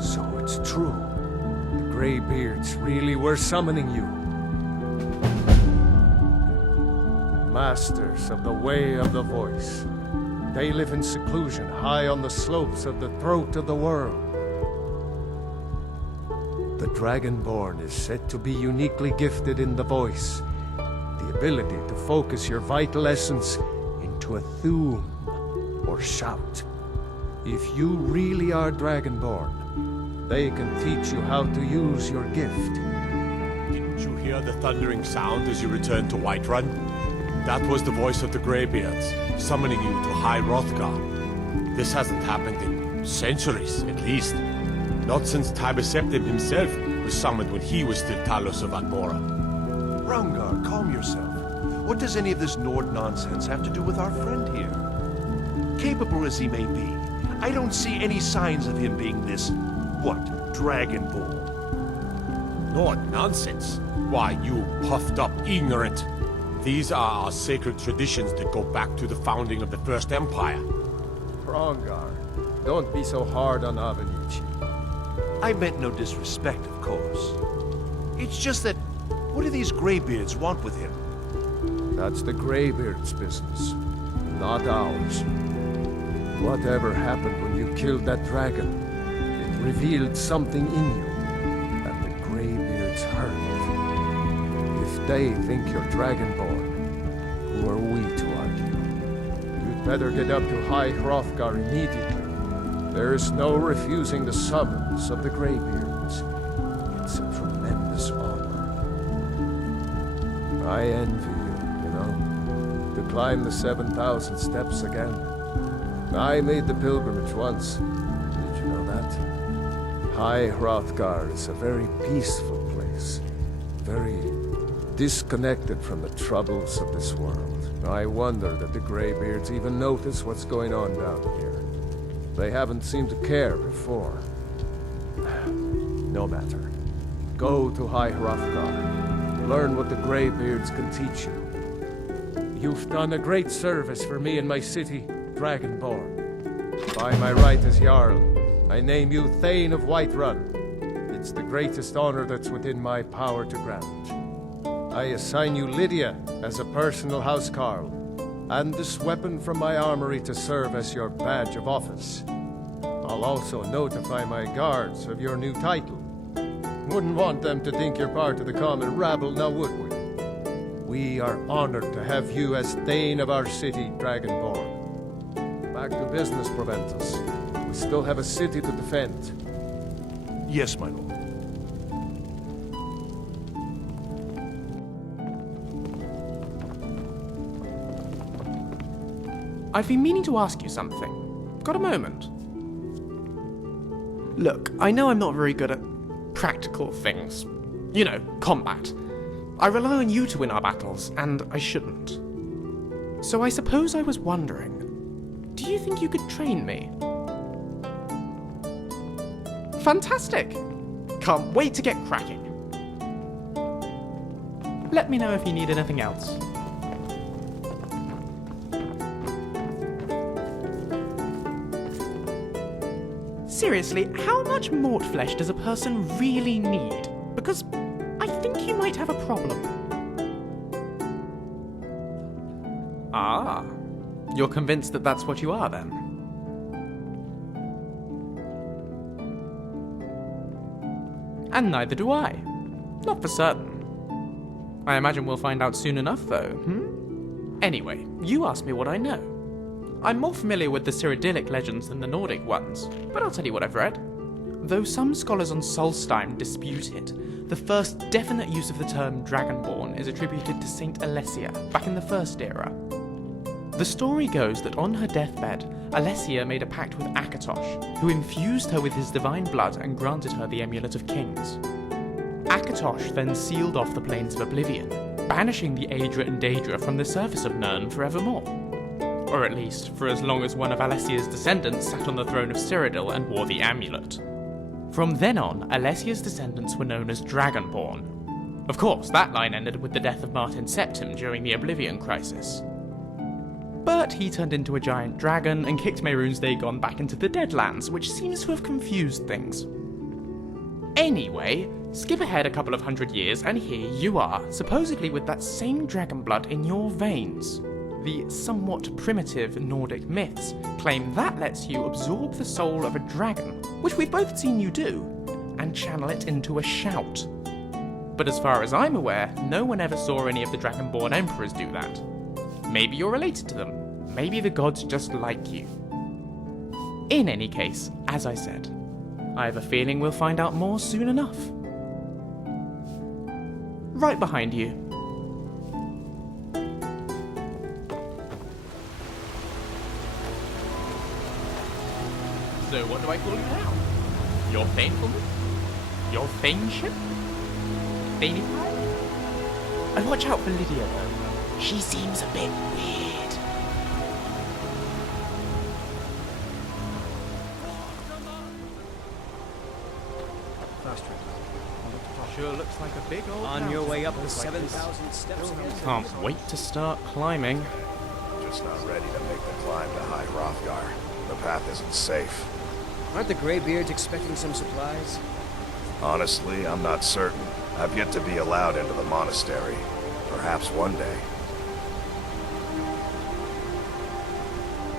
So it's true. The Greybeards really were summoning you. Masters of the Way of the Voice. They live in seclusion, high on the slopes of the throat of the world. The Dragonborn is said to be uniquely gifted in the voice. The ability to focus your vital essence into a thum, or shout. If you really are Dragonborn, they can teach you how to use your gift. Didn't you hear the thundering sound as you returned to Whiterun? That was the voice of the Greybeards, summoning you to High Hrothgar. This hasn't happened in centuries, at least. Not since Septim himself was summoned when he was still Tjalus of Admora. Hrothgar, calm yourself. What does any of this Nord nonsense have to do with our friend here? Capable as he may be, I don't see any signs of him being this, Dragonborn. Nord nonsense? Why, you puffed up ignorant. These are our sacred traditions that go back to the founding of the First Empire. Hrothgar, don't be so hard on Aviators. I meant no disrespect, of course. It's just that, what do these Greybeards want with him? That's the Greybeards' business, not ours. Whatever happened when you killed that dragon, it revealed something in you that the Greybeards heard. If they think you're Dragonborn, who are we to argue? You'd better get up to High Hrothgar immediately. There is no refusing the summons of the Greybeards. It's a tremendous honor. I envy you know, to climb the 7,000 steps again. I made the pilgrimage once. Did you know that? High Hrothgar is a very peaceful place. Very disconnected from the troubles of this world. I wonder that the Greybeards even notice what's going on down here. They haven't seemed to care before. No matter. Go to High Hrothgar. Learn what the Greybeards can teach you. You've done a great service for me and my city, Dragonborn. By my right as Jarl, I name you Thane of Whiterun. It's the greatest honor that's within my power to grant. I assign you Lydia as a personal housecarl, and this weapon from my armory to serve as your badge of office. I'll also notify my guards of your new title. Wouldn't want them to think you're part of the common rabble, now would we? We are honored to have you as Thane of our city, Dragonborn. Back to business, Proventus. We still have a city to defend. Yes, my lord. I've been meaning to ask you something. Got a moment? Look, I know I'm not very good at practical things. You know, combat. I rely on you to win our battles, and I shouldn't. So I suppose I was wondering, do you think you could train me? Fantastic! Can't wait to get cracking. Let me know if you need anything else. Seriously, how much mort flesh does a person really need? Because I think you might have a problem. Ah, you're convinced that that's what you are then? And neither do I. Not for certain. I imagine we'll find out soon enough though, Anyway, you asked me what I know. I'm more familiar with the Cyrodiilic legends than the Nordic ones, but I'll tell you what I've read. Though some scholars on Solstheim dispute it, the first definite use of the term Dragonborn is attributed to Saint Alessia, back in the First Era. The story goes that on her deathbed, Alessia made a pact with Akatosh, who infused her with his divine blood and granted her the Amulet of Kings. Akatosh then sealed off the Plains of Oblivion, banishing the Aedra and Daedra from the surface of Nirn forevermore. Or at least, for as long as one of Alessia's descendants sat on the throne of Cyrodiil and wore the amulet. From then on, Alessia's descendants were known as Dragonborn. Of course, that line ended with the death of Martin Septim during the Oblivion Crisis. But he turned into a giant dragon and kicked Mehrunes Dagon back into the Deadlands, which seems to have confused things. Anyway, skip ahead a couple of 100 years and here you are, supposedly with that same dragon blood in your veins. The somewhat primitive Nordic myths claim that lets you absorb the soul of a dragon, which we've both seen you do, and channel it into a shout. But as far as I'm aware, no one ever saw any of the Dragonborn emperors do that. Maybe you're related to them. Maybe the gods just like you. In any case, as I said, I have a feeling we'll find out more soon enough. Right behind you. So what do I call you now? Your faithfulness? Your fainship? Fainify? And watch out for Lydia though. She seems a bit weird. Sure looks like a big old On your house. way up the 7,000 steps again. Can't wait to start climbing. Just not ready to make the climb to High Hrothgar. The path isn't safe. Aren't the Greybeards expecting some supplies? Honestly, I'm not certain. I've yet to be allowed into the monastery. Perhaps one day.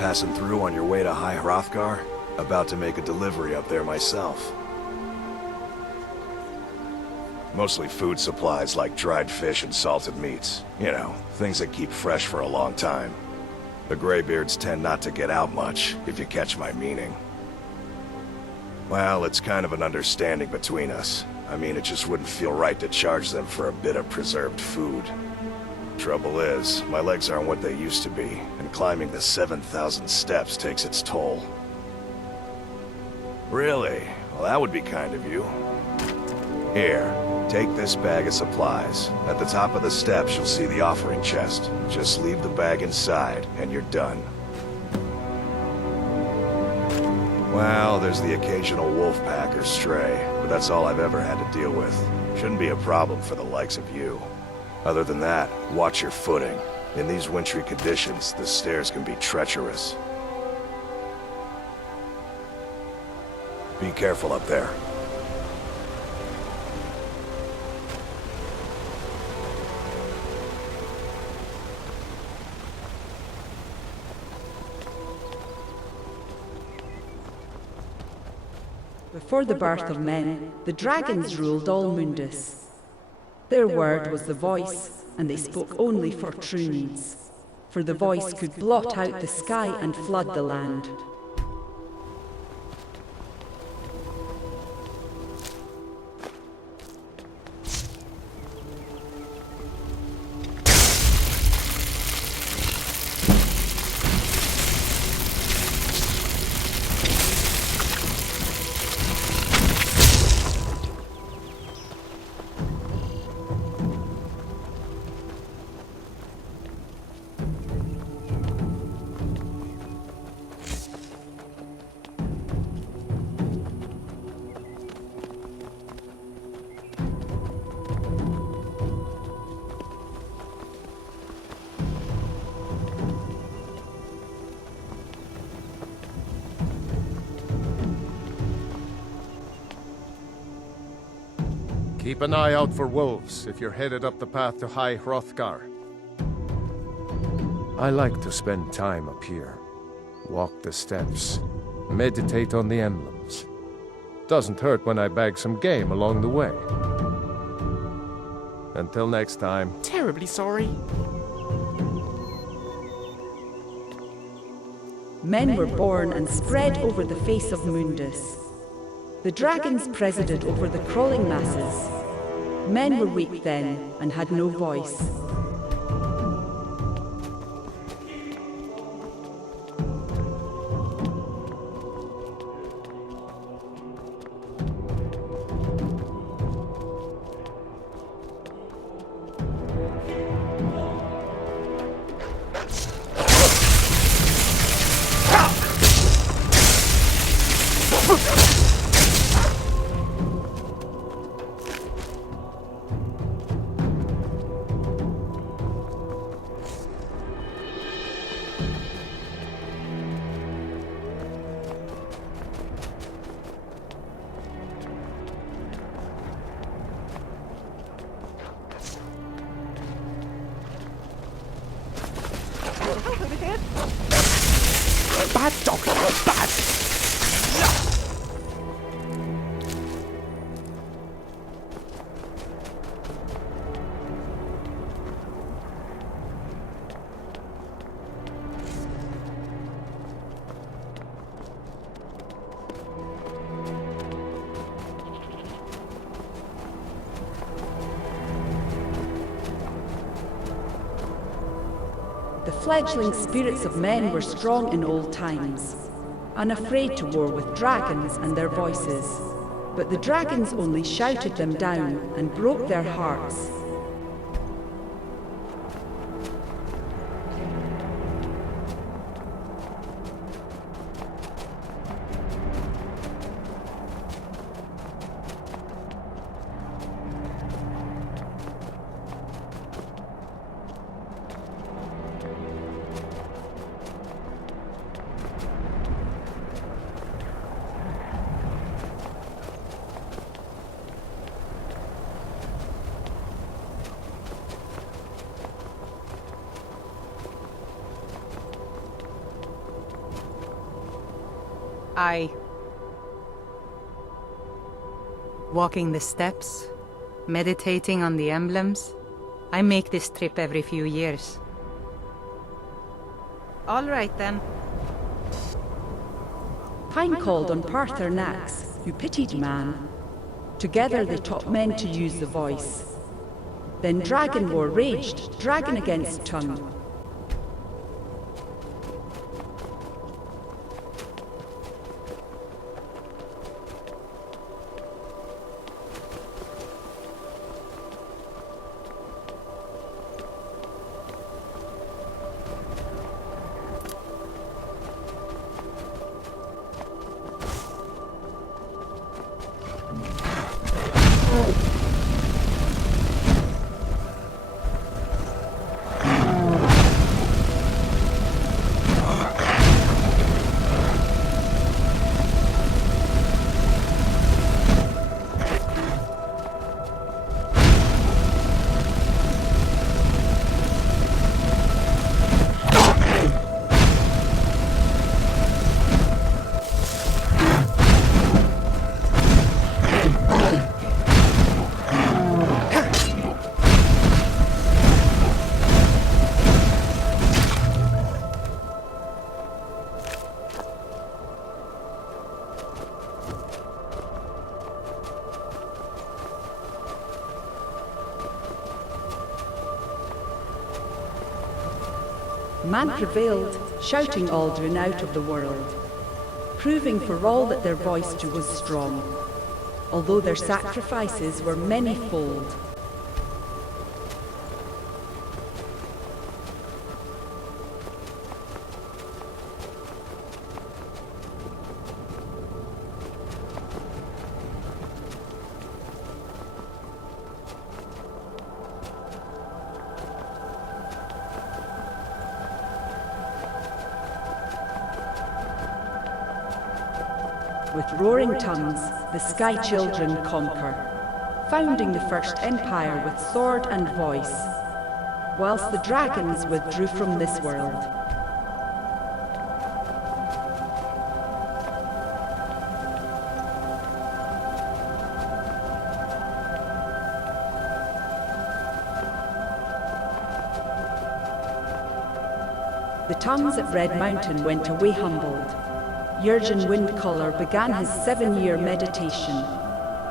Passing through on your way to High Hrothgar? About to make a delivery up there myself. Mostly food supplies like dried fish and salted meats. You know, things that keep fresh for a long time. The Greybeards tend not to get out much, if you catch my meaning. Well, it's kind of an understanding between us. I mean, it just wouldn't feel right to charge them for a bit of preserved food. Trouble is, my legs aren't what they used to be, and climbing the 7,000 steps takes its toll. Really? Well, that would be kind of you. Here, take this bag of supplies. At the top of the steps, you'll see the offering chest. Just leave the bag inside, and you're done. Well, there's the occasional wolf pack or stray, but that's all I've ever had to deal with. Shouldn't be a problem for the likes of you. Other than that, watch your footing. In these wintry conditions, the stairs can be treacherous. Be careful up there. Before the birth of men, the dragons ruled all Mundus. Their word was the voice, and they spoke only for true needs. For the voice could blot out the sky and flood the land. Keep an eye out for wolves if you're headed up the path to High Hrothgar. I like to spend time up here. Walk the steps. Meditate on the emblems. Doesn't hurt when I bag some game along the way. Until next time. Terribly sorry. Men were born and spread over the face of Mundus. The dragons presided over the crawling masses. Men were weak then and had no voice. fledgling spirits of men were strong in old times, unafraid to war with dragons and their voices. But the dragons only shouted them down and broke their hearts. Walking the steps, meditating on the emblems. I make this trip every few years. All right then. Pine called on Parthurnax, who pitied man. Together they taught men to use the voice. Then dragon war raged, dragon against tongue. Man prevailed, shouting Aldrin out of the world, proving for all that their voice too was strong, although their sacrifices were many-fold. With roaring tongues, the Sky Children conquer, founding the first empire with sword and voice, whilst the dragons withdrew from this world. The tongues at Red Mountain went away humbled. Jurgen Windcaller began his 7-year meditation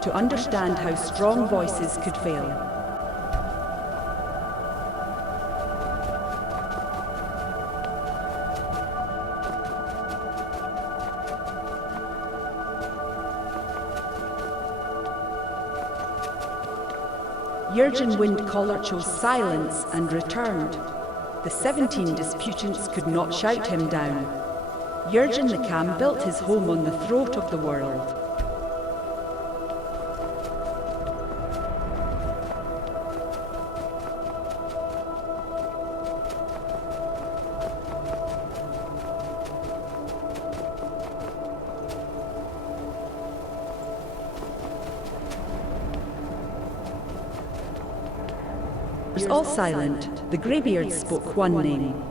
to understand how strong voices could fail. Jurgen Windcaller chose silence and returned. The 17 disputants could not shout him down. Jurgen the Cam built his home on the throat of the world. All silent, the Greybeards spoke one name.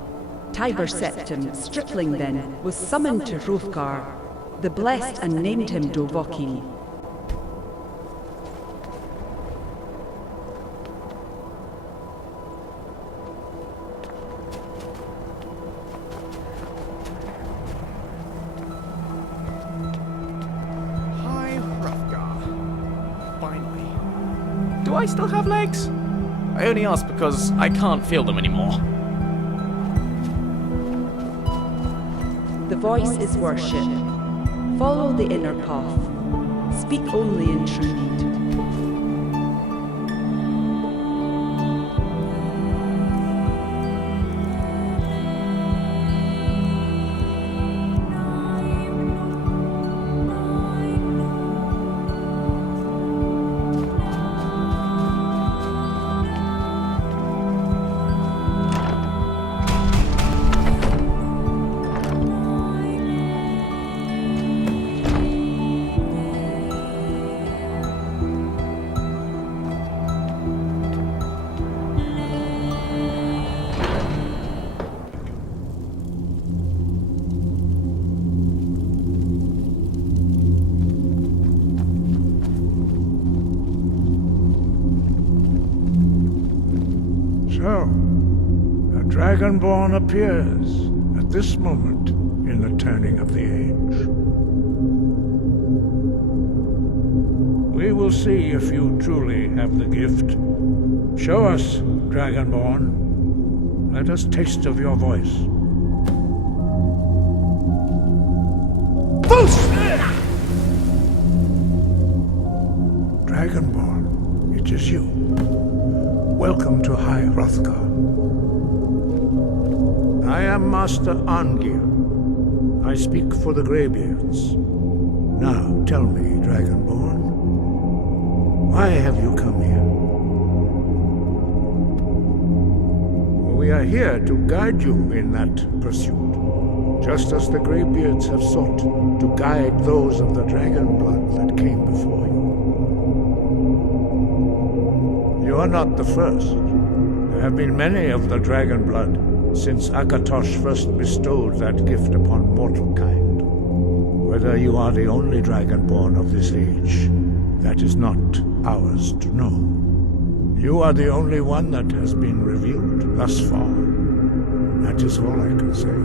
Tiber Septim, stripling then, was summoned to Hrothgar, the blessed, and named him Dovahkiin. High Hrothgar. Finally. Do I still have legs? I only ask because I can't feel them anymore. voice is worship. Follow the inner path. Speak only in true need. So, a Dragonborn appears at this moment in the turning of the age. We will see if you truly have the gift. Show us, Dragonborn. Let us taste of your voice. Dragonborn, it is you. Welcome to High Hrothgar. I am Master Arngir. I speak for the Greybeards. Now, tell me, Dragonborn, why have you come here? We are here to guide you in that pursuit, just as the Greybeards have sought to guide those of the dragon blood that came before you. You are not the first. There have been many of the dragon blood since Akatosh first bestowed that gift upon mortal kind. Whether you are the only dragonborn of this age, that is not ours to know. You are the only one that has been revealed thus far. That is all I can say.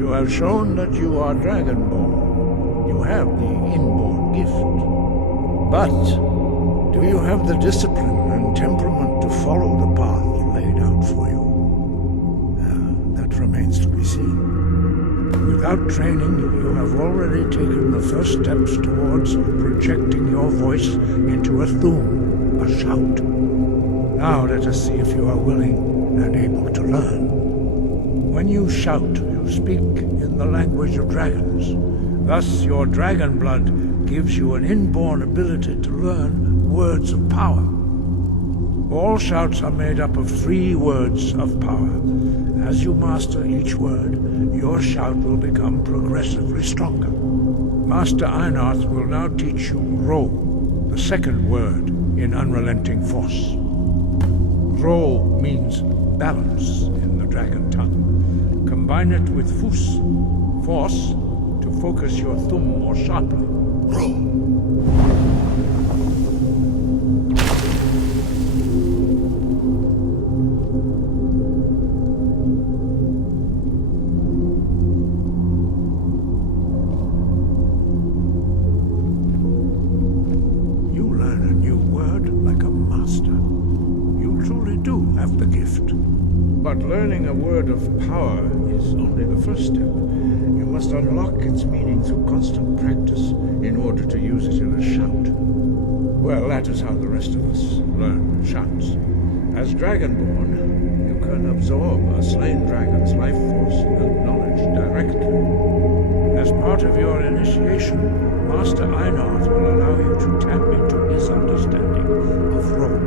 You have shown that you are dragonborn. You have the inborn gift. But do you have the discipline and temperament to follow the path laid out for you? That remains to be seen. Without training, you have already taken the first steps towards projecting your voice into a thum, a shout. Now let us see if you are willing and able to learn. When you shout, you speak in the language of dragons. Thus, your dragon blood gives you an inborn ability to learn words of power. All shouts are made up of 3 words of power. As you master each word, your shout will become progressively stronger. Master Einarth will now teach you Ro, the second word in Unrelenting Force. Ro means balance in the dragon tongue. Combine it with Fus, force, to focus your thumb more sharply. Ro. But learning a word of power is only the first step. You must unlock its meaning through constant practice in order to use it in a shout. Well, that is how the rest of us learn shouts. As Dragonborn, you can absorb a slain dragon's life force and knowledge directly. As part of your initiation, Master Einarth will allow you to tap into his understanding of Rome.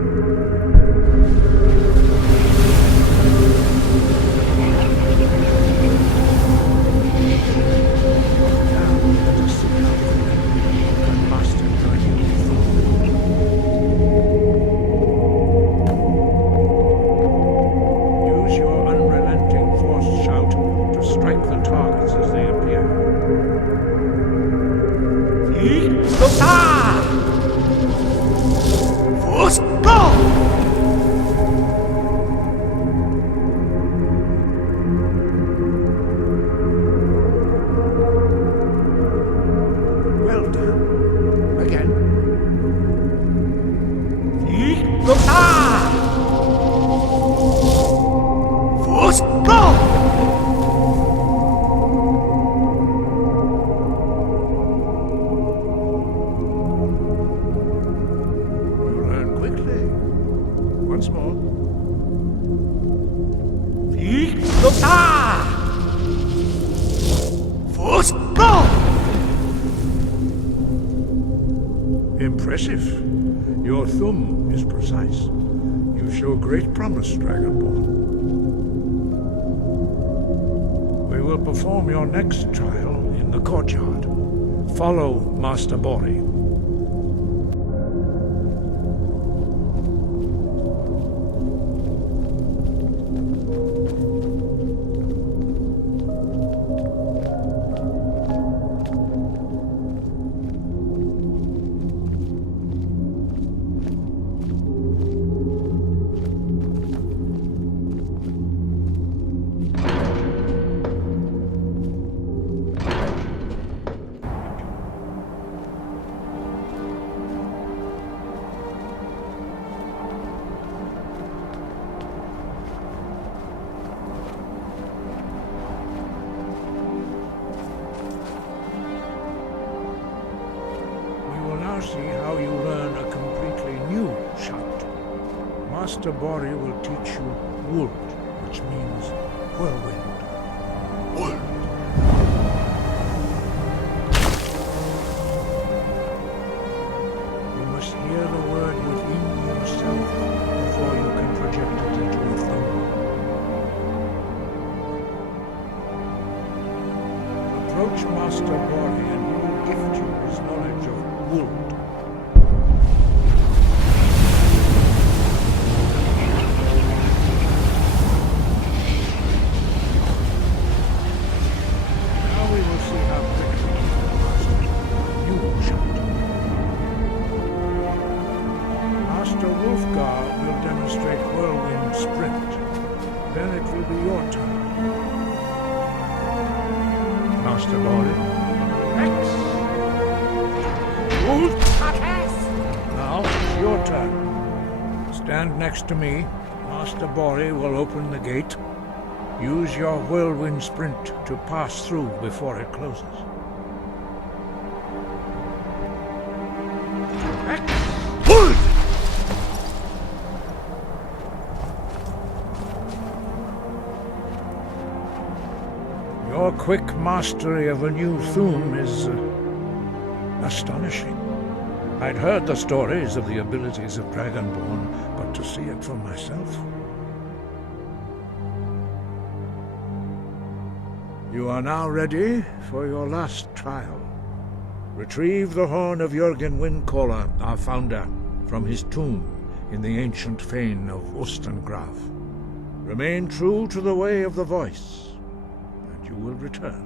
Impressive. Your thum is precise. You show great promise, Dragonborn. We will perform your next trial in the courtyard. Follow Master Bori. See how you learn a completely new shout. Master Bori will teach you Wold, which means whirlwind. Wold. You must hear the word within yourself before you can project it into a thumb. Approach Master Bori and he will gift you his knowledge of Wold. High Hrothgar will demonstrate whirlwind sprint. Then it will be your turn. Master Bori. X! Now it's your turn. Stand next to me. Master Bori will open the gate. Use your whirlwind sprint to pass through before it closes. Your quick mastery of a new thum is astonishing. I'd heard the stories of the abilities of Dragonborn, but to see it for myself. You are now ready for your last trial. Retrieve the horn of Jürgen Windcaller, our founder, from his tomb in the ancient fane of Ostengraf. Remain true to the way of the voice, and you will return.